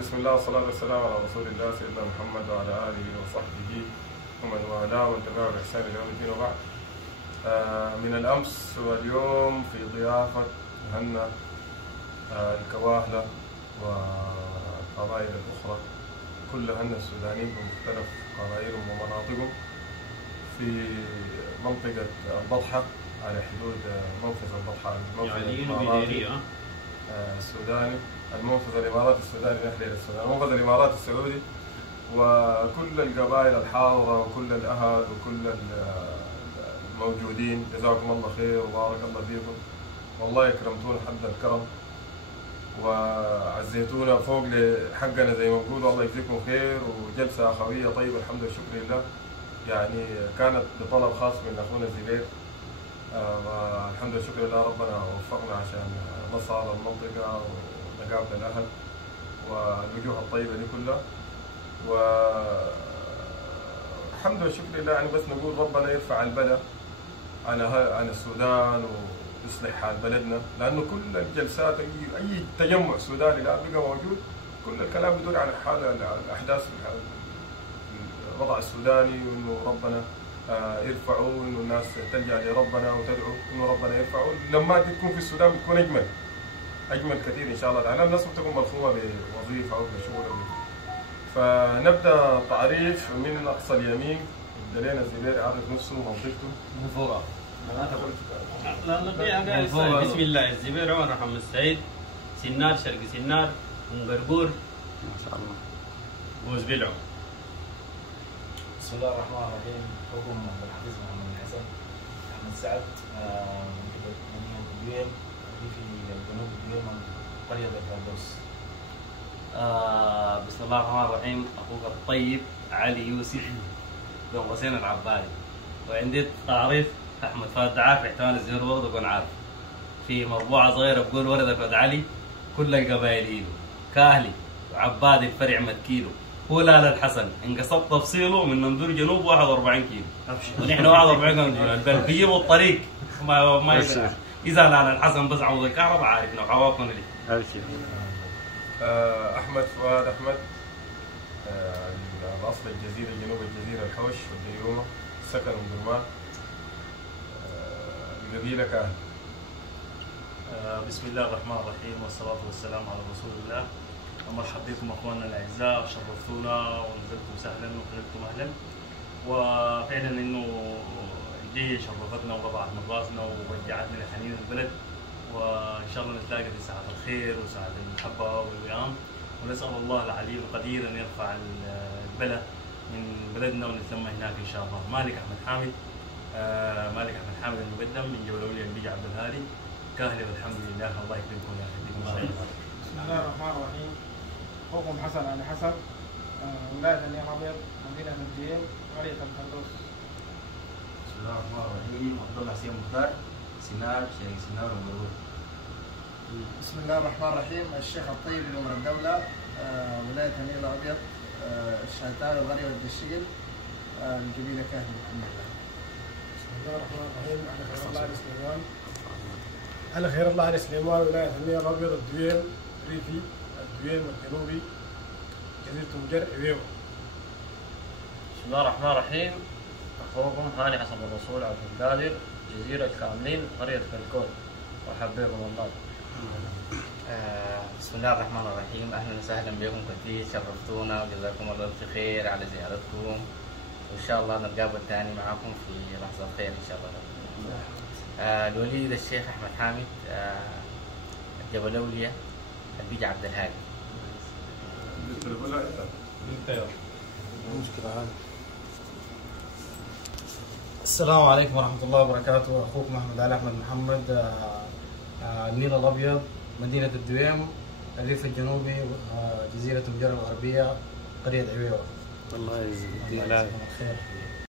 بسم الله والصلاة والسلام على رسول الله سيدنا محمد وعلى آله وصحبه ومن والاه ومن تبعه بإحسان إلى يوم الدين وبعد. من الأمس واليوم في ضيافة مهنا الكواهلة والقبائل الأخرى كل هنا السودانيين بمختلف قبائلهم ومناطقهم في منطقة البطحة على حدود منفذ البطحة المنفذ السوداني، المنفذ الاماراتي السوداني نحن الى السودان، المنفذ الاماراتي السعودي، وكل القبائل الحاضره وكل الاهل وكل الموجودين جزاكم الله خير وبارك الله فيكم، والله اكرمتونا حد الكرم وعزيتونا فوق لحقنا زي ما بنقول، والله يجزيكم خير. وجلسه اخويه طيبه الحمد لله والشكر لله، يعني كانت بطلب خاص من اخونا زبير، والحمد لله والشكر لله ربنا وفقنا عشان نصل المنطقه ونقابل الاهل والوجوه الطيبه دي كلها، والحمد لله والشكر لله. يعني بس نقول ربنا يرفع البلاء عن السودان ويصلح حال بلدنا، لانه كل الجلسات اي تجمع سوداني الان بقى موجود كل الكلام بيدور عن حال الاحداث الوضع السوداني، وانه ربنا يرفعه، وانه الناس تلجا لربنا وتدعو انه ربنا يرفعه. لما تكون في السودان بتكون اجمل كثير ان شاء الله تعالى، الناس بتكون ملخومه بوظيفه او بشغل. فنبدا تعريف من اقصى اليمين، يبدا لنا الزبير يعرف نفسه ومنطقته. من فوق. بسم الله. الزبير عمر محمد سعيد، سنار شرق سنار، منقرقور ما شاء الله، وزبيلعو. بسم الله الرحمن الرحيم. حكم الحفيظ محمد الحسن احمد سعد، مدينه الدويم في جنوب الدويم، قريه الفردوس. بسم الله الرحمن الرحيم. اخوك الطيب علي يوسف بن حسين العبادي، وعندي تعريف احمد فهد عارف احتمال الزهور برضه يكون عارف. في مربوعه صغيره بقول ولدك ولد علي كل القبائل ايده، كاهلي وعبادي الفرع متكيلو، هو لا الحسن انقصت تفصيله من نمدور جنوب 41 كيلو، ونحن 41 كيلو البلد بيجيبوا الطريق ما يقدر. اذا لا الحسن بس عوض الكهرباء عارفنا وحواطنا لي. ابشر. احمد فؤاد احمد، الاصل الجزيره جنوب الجزيره الحوش والديومه، سكن ودرمان، القبيله كاهل. بسم الله الرحمن الرحيم، والصلاة والسلام على رسول الله. مرحبا بكم اخواننا الاعزاء، شرفتونا ونزلتم سهلا وخلقتم اهلا. وفعلا انه دي شرفتنا ورفعت من راسنا ورجعتنا لحنين البلد، وان شاء الله نتلاقى في ساعة الخير وساعة المحبة والوئام، ونسأل الله العلي القدير ان يرفع البلاء من بلدنا ونتلم هناك ان شاء الله. مالك احمد حامد، مالك احمد حامد المقدم من جولولية البيج عبد الهادي، كاهلي والحمد لله. الله يكرمكم يا اخي. بسم الله الرحمن الرحيم. اخوكم حسن علي حسن، ولاية النيل الابيض، مدينة الدويم، قرية الفردوس. بسم الله الرحمن الرحيم. عبد الله حسين مختار، سنار شرق سنار ومرور. بسم الله الرحمن الرحيم. الشيخ الطيب عمر الدولة، ولاية النيل الابيض، الشاتار وقرية الدشيل، القبيلة كاهلي الحمد لله. بسم الله الرحمن الرحيم. على خير الله علي سليمان، على خير الله علي سليمان، ولاية النيل الابيض، الدويم، ريفي، الدويم الجنوبي، جزيرة مجر، إبيو. بسم الله الرحمن الرحيم. اخوكم هاني حسن الرسول عبد القادر، جزيرة الكاملين، قرية فلكون. مرحبا بكم والله. بسم الله الرحمن الرحيم. اهلا وسهلا بكم كثير، شرفتونا وجزاكم الله الف خير على زيارتكم، وان شاء الله نتقابل ثاني معكم في لحظة خير ان شاء الله. الوليد الشيخ احمد حامد، جبل اولياء، البيج عبد الهادي. السلام عليكم ورحمة الله وبركاته. أخوكم أحمد علي أحمد محمد، النيل الأبيض، مدينة الدويم، الريف الجنوبي، جزيرة مجر الغربية، قرية عويوة. الله يجزيك الخير.